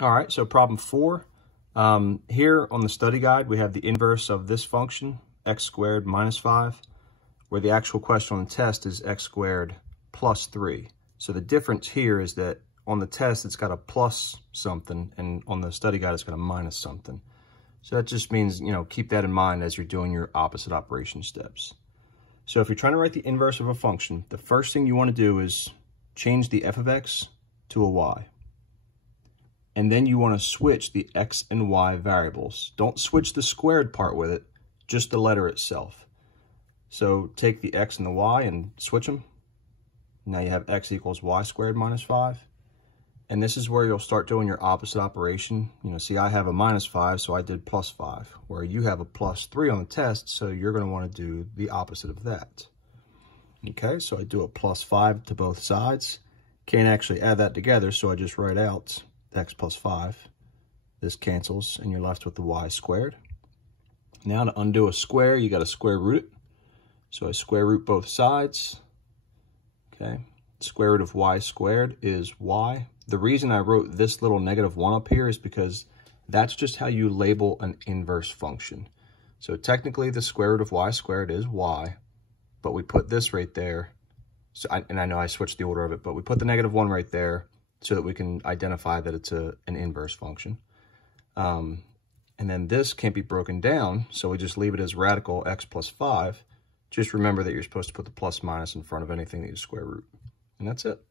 All right, so problem 4. Here on the study guide, we have the inverse of this function, x squared minus 5, where the actual question on the test is x squared plus 3. So the difference here is that on the test, it's got a plus something, and on the study guide, it's got a minus something. So that just means, keep that in mind as you're doing your opposite operation steps. So if you're trying to write the inverse of a function, the first thing you want to do is change the f of x to a y. And then you want to switch the x and y variables. Don't switch the squared part with it, just the letter itself. So take the x and the y and switch them. Now you have x equals y squared minus 5. And this is where you'll start doing your opposite operation. See, I have a minus 5, so I did plus 5. Where you have a plus 3 on the test, so you're going to want to do the opposite of that. Okay, so I do a plus 5 to both sides. Can't actually add that together, so I just write out x plus 5. This cancels, and you're left with the y squared. Now to undo a square, you got to square root it. So I square root both sides. Okay, square root of y squared is y. The reason I wrote this little -1 up here is because that's just how you label an inverse function. So technically the square root of y squared is y, but we put this right there. So I know I switched the order of it, but we put the -1 right there so that we can identify that it's an inverse function. And then this can't be broken down, so we just leave it as radical x plus 5. Just remember that you're supposed to put the plus minus in front of anything that you square root. And that's it.